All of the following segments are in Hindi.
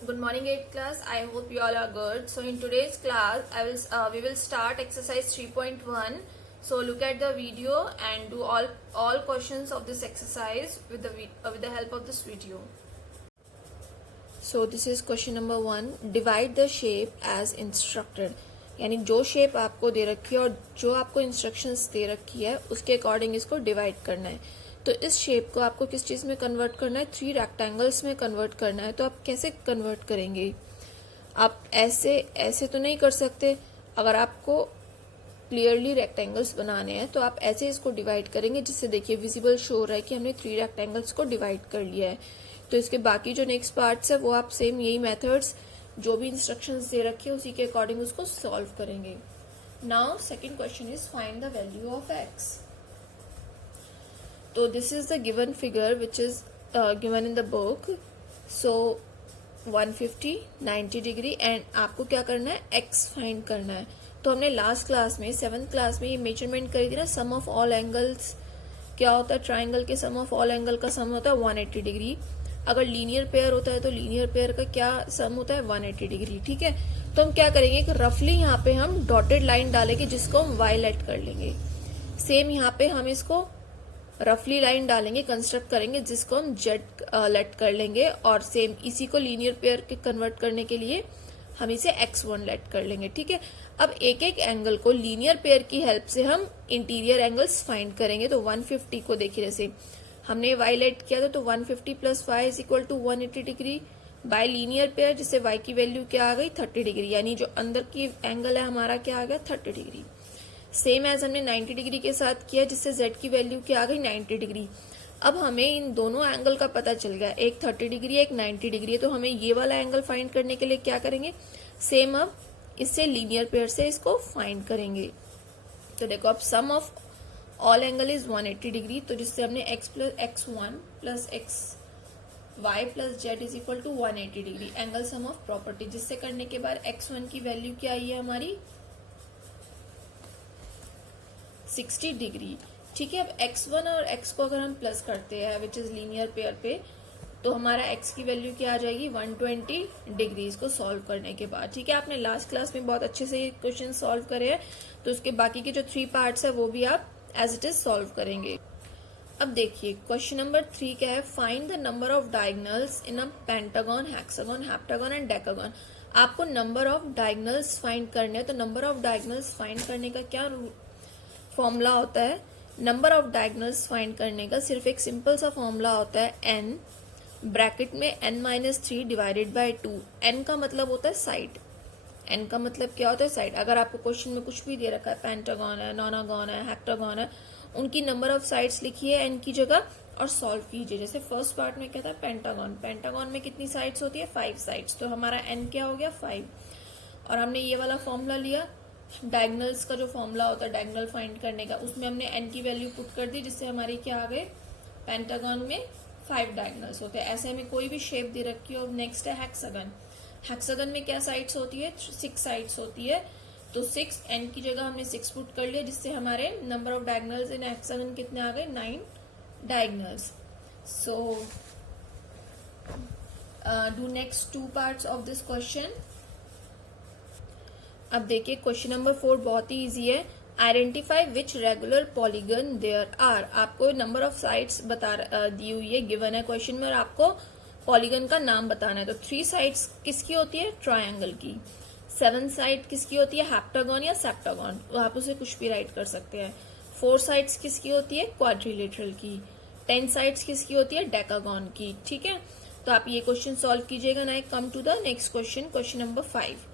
Good morning, 8th class. I hope you all are good. So in today's class, we will start exercise 3.1. So look at the video and do all questions of this exercise with the help of this video. So this is question number 1. Divide the shape as instructed. यानी जो शेप आपको दे रखी है और जो आपको इंस्ट्रक्शंस दे रखी है उसके अकॉर्डिंग इसको डिवाइड करना है. तो इस शेप को आपको किस चीज़ में कन्वर्ट करना है? 3 रेक्टेंगल्स में कन्वर्ट करना है. तो आप कैसे कन्वर्ट करेंगे? आप ऐसे तो नहीं कर सकते. अगर आपको क्लियरली रेक्टेंगल्स बनाने हैं तो आप ऐसे इसको डिवाइड करेंगे जिससे देखिए विजिबल शो हो रहा है कि हमने 3 रेक्टेंगल्स को डिवाइड कर लिया है. तो इसके बाकी जो नेक्स्ट पार्ट्स है वो आप सेम यही मेथड्स जो भी इंस्ट्रक्शंस दे रखे हैं उसी के अकॉर्डिंग उसको सॉल्व करेंगे. Now second question is find the value of x. तो this is the given figure which is given in the book. So 150, 90 degree and आपको क्या करना है? एक्स फाइंड करना है. तो हमने लास्ट क्लास में 7th क्लास में ये मेजरमेंट करी थी ना, सम ऑफ ऑल एंगल्स क्या होता है? ट्राइंगल के सम ऑफ ऑल एंगल का सम होता है 180 डिग्री. अगर लीनियर पेयर होता है तो लीनियर पेयर का क्या सम होता है? 180 डिग्री. ठीक है, तो हम क्या करेंगे कि रफली यहाँ पे हम डॉटेड लाइन डालेंगे जिसको हम वाई लेट कर लेंगे. सेम यहाँ पे हम इसको रफली लाइन डालेंगे, कंस्ट्रक्ट करेंगे जिसको हम जेड लेट कर लेंगे. और सेम इसी को लीनियर पेयर के कन्वर्ट करने के लिए हम इसे x1 लेट कर लेंगे. ठीक है, अब एक एक एंगल को लीनियर पेयर की हेल्प से हम इंटीरियर एंगल्स फाइंड करेंगे. तो 150 को देखिए, जैसे हमने y लेट किया था तो 150 plus y is equal to 180 degree by linear pair, जिससे y की वैल्यू क्या आ गई? 30 डिग्री. यानी जो अंदर की एंगल है हमारा क्या आ गया? 30 डिग्री. सेम एज हमने 90 डिग्री के साथ किया जिससे z की वैल्यू क्या आ गई? 90 डिग्री. अब हमें इन दोनों एंगल का पता चल गया, एक 30 डिग्री एक 90 डिग्री है. तो हमें ये वाला एंगल फाइंड करने के लिए क्या करेंगे? सेम अब इससे लीनियर पेयर से इसको फाइंड करेंगे. तो देखो अब sum of all angle is 180 degree. तो जिससे हमने x1 plus y plus z is equal to 180 degree angle sum of property, जिससे करने के बाद x1 की वैल्यू क्या आई है हमारी? 60 डिग्री. ठीक है, अब x1 और x को अगर हम प्लस करते हैं विच इज लीनियर पेयर पे, तो हमारा x की वैल्यू क्या आ जाएगी? 120 डिग्री इसको सॉल्व करने के बाद. ठीक है, आपने लास्ट क्लास में बहुत अच्छे से ये क्वेश्चन सॉल्व करे हैं, तो उसके बाकी के जो 3 पार्ट्स है वो भी आप एज इट इज सॉल्व करेंगे. अब देखिए क्वेश्चन नंबर 3 क्या है? Find the number of diagonals in a pentagon, hexagon, heptagon and decagon. आपको नंबर ऑफ डायगोनल्स फाइंड करने हैं. तो नंबर ऑफ डायगोनल्स फाइंड करने का क्या फॉर्मूला होता है? नंबर ऑफ डायगोनल्स फाइंड करने का सिर्फ एक सिंपल सा फॉर्मूला होता है n ब्रैकेट में n-3 डिवाइडेड बाय 2. n का मतलब होता है साइड. n का मतलब क्या होता है? साइड. अगर आपको क्वेश्चन में कुछ भी दे रखा है, पेंटागन है, नोनागन है, हेक्टागन है, उनकी नंबर ऑफ साइड्स लिखिए n की जगह और सॉल्व कीजिए. जैसे फर्स्ट पार्ट में क्या था? पेंटागन. पेंटागन में कितनी साइड्स होती है? 5 साइड्स. तो हमारा n क्या हो गया? 5. और हमने ये वाला फॉर्मूला लिया, डायगोनल्स का जो फॉर्मूला होता है डायगोनल फाइंड करने का, उसमें हमने n की वैल्यू पुट कर दी, जिससे हमारी क्या आ गए? पेंटागन में 5 डायगोनल्स होते हैं. ऐसे हमें कोई भी शेप दे रखी हो. नेक्स्ट है हेक्सागन. हेक्सागन में क्या साइड्स होती है? 6 साइड्स होती है. तो 6 n की जगह हमने 6 पुट कर लिया, जिससे हमारे number of diagonals in hexagon कितने आ गए? 9 diagonals. So do next 2 parts of this question. अब देखिए क्वेश्चन नंबर 4 बहुत ही इजी है. Identify which regular polygon there are. आपको नंबर ऑफ साइड्स दी हुई है, गिवन है क्वेश्चन में, और आपको पॉलीगन का नाम बताना है. तो 3 साइड्स किसकी होती है? ट्रायंगल की. 7 साइड किसकी होती है? हेप्टागन या सेप्टागन. तो आप उसे कुछ भी राइट कर सकते हैं. 4 साइड्स किसकी होती है? क्वाड्रिलेटरल की. 10 साइड्स किसकी होती है? डेकागन की. ठीक है, तो आप ये क्वेश्चन सॉल्व कीजिएगा. ना come to the next question, question number 5.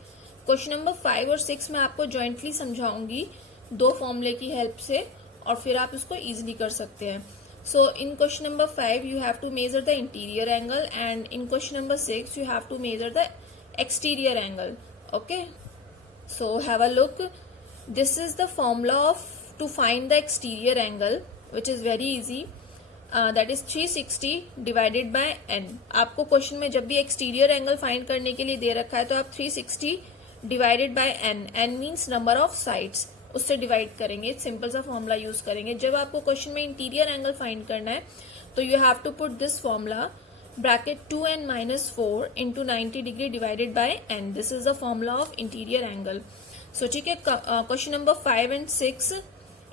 Question number 5 और 6 में आपको जॉइंटली समझाऊंगी 2 फॉर्मूले की हेल्प से, और फिर आप इसको इजीली कर सकते हैं. So in question number 5 you have to measure the interior angle, and in question number 6 you have to measure the exterior angle. Okay, so have a look. This is the formula of to find the exterior angle which is very easy. That is 360 divided by n. आपको क्वेश्चन में जब भी एक्सटीरियर एंगल फाइंड करने के लिए दे रखा है तो आप 360 divided by n. n means number of sides, उससे डिवाइड करेंगे. सिंपल सा फॉर्मूला यूज करेंगे. जब आपको क्वेश्चन में इंटीरियर एंगल फाइंड करना है तो you have to put this formula bracket 2n minus 4 into 90 degree divided by n. This is the formula of interior angle. So ठीक है, question number 5 and 6.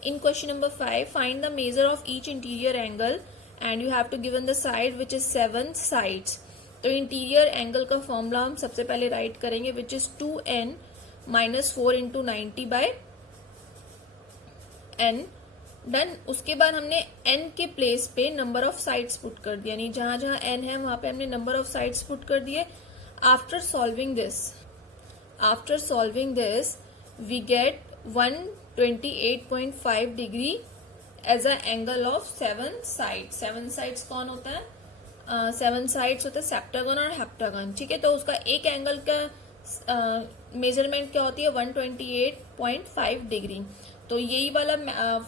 In question number 5, find the measure of each interior angle and you have to given the side which is 7 sides. तो इंटीरियर एंगल का फॉर्मूला हम सबसे पहले राइट करेंगे which is 2n minus 4 into 90 by n. Done. उसके बाद हमने n के प्लेस पे नंबर ऑफ साइड्स पुट कर दिया, यानी जहां जहां n है वहां पे हमने नंबर ऑफ साइड्स पुट कर दिए. After solving this we get 128.5 degree as a angle of 7 sides. 7 sides कौन होता है? 7 साइड्स होते हैं सेप्टागन और हेप्टागन. ठीक है, तो उसका एक एंगल का मेजरमेंट क्या होती है? 128.5 डिग्री. तो यही वाला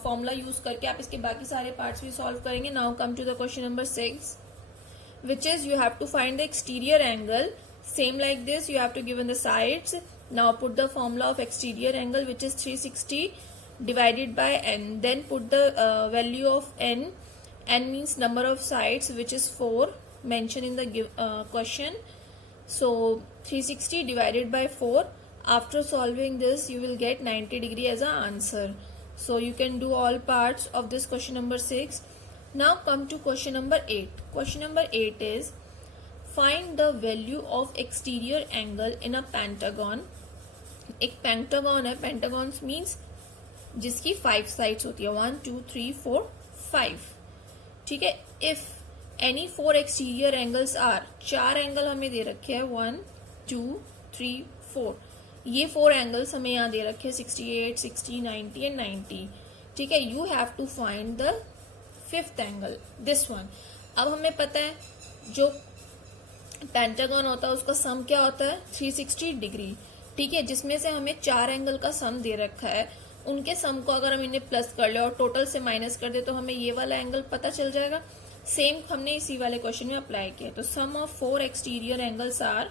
फॉर्मूला यूज करके आप इसके बाकी सारे पार्ट्स भी सॉल्व करेंगे. Now come to the question number 6, which is you have to find the exterior angle. Same like this, you have to given the sides. Now put the formula of exterior angle, which is 360 divided by n. Then put the value of n. N means number of sides, which is 4 mentioned in the question. So 360 divided by 4. After solving this, you will get 90 degree as an answer. So you can do all parts of this question number 6. Now come to question number 8. Question number 8 is find the value of exterior angle in a pentagon. एक पेंटागन है. पेंटागॉन्स मीन्स जिसकी 5 साइड्स होती है, 1 2 3 4 5. ठीक है. If any 4 exterior angles are, 4 angle हमें दे रखे हैं 1 2 3 4. ये 4 एंगल्स हमें यहाँ दे रखे हैं 68 60 90 एंड 90. ठीक है. You have to find the 5th angle, this one. अब हमें पता है जो पेंटागन होता है उसका सम क्या होता है? 360 डिग्री. ठीक है, जिसमें से हमें 4 एंगल का सम दे रखा है. उनके सम को अगर हम इन्हें प्लस कर ले और टोटल से माइनस कर दे तो हमें ये वाला एंगल पता चल जाएगा. सेम हमने इसी वाले क्वेश्चन में अप्लाई किया. तो sum of 4 exterior angles are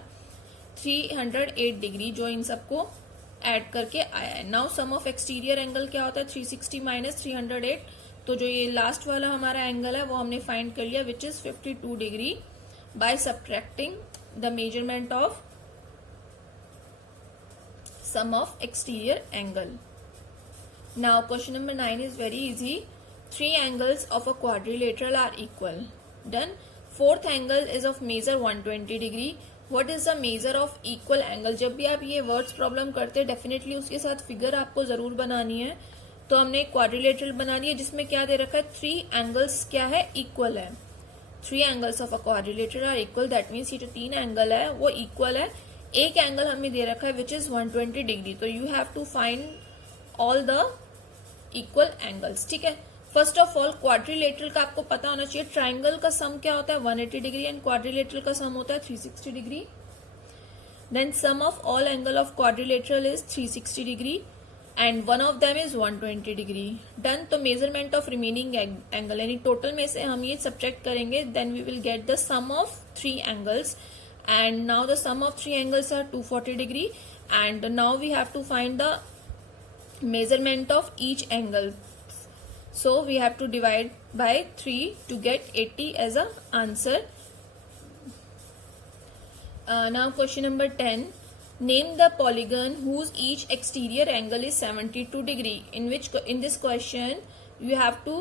308 degree, जो इन सबको ऐड करके आया है. Now sum of exterior angle क्या होता है? 360 माइनस 308. तो जो ये लास्ट वाला हमारा एंगल है वो हमने फाइंड कर लिया, which is 52 degree by subtracting the measurement of sum of exterior angle. Now question number 9 is very easy. 3 angles of a quadrilateral are equal. Done. 4th angle is of measure 120 degree. What is the measure of equal angle? जब भी आप ये वर्ड्स प्रॉब्लम करते हैं डेफिनेटली उसके साथ फिगर आपको जरूर बनानी है. तो हमने क्वाड्रिलेटरल बना लिया जिसमें क्या दे रखा है? 3 एंगल्स क्या है? इक्वल है. 3 angles of a quadrilateral are equal. That means ये जो 3 एंगल है वो इक्वल है. एक एंगल हमें दे रखा है विच इज 120 डिग्री. तो you have to find all the equal angles. ठीक है. फर्स्ट ऑफ ऑल क्वाड्रिलेटरल का आपको पता होना चाहिए. ट्राइंगल का सम क्या होता है? 180 डिग्री एंड क्वाड्रिलेटरल का सम होता है 360 degree. Then sum of all angle of quadrilateral is 360 degree and one of them is 120 degree. Done. तो मेजरमेंट ऑफ रिमेनिंग एंगल यानी टोटल में से हम ये सब्ट्रैक्ट करेंगे. Then we will get the sum of 3 angles and now the sum of 3 angles are 240 degree and now we have to find the measurement of each angle. So we have to divide by 3 to get 80 as a answer. Now question number 10. Name the polygon whose each exterior angle is 72 degree. In this question you have to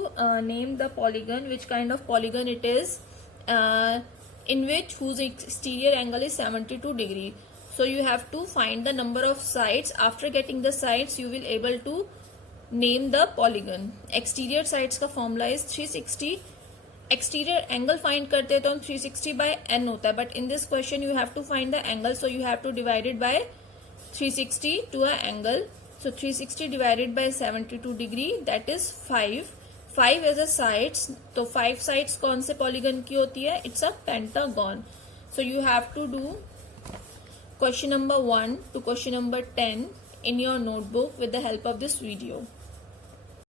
name the polygon, which kind of polygon it is, in which whose exterior angle is 72 degree. So you have to find the number of sides. After getting the sides you will able to name the polygon. Exterior sides का formula is 360. Exterior angle find करते हैं तो हम 360 by n होता है, but in this question you have to find the angle, so you have to divide it by 360 to a angle. So 360 divided by 72 degree, that is 5. 5 as a sides. तो 5 sides कौन से polygon की होती है? It's a pentagon. So you have to do question number 1 to question number 10 in your notebook with the help of this video.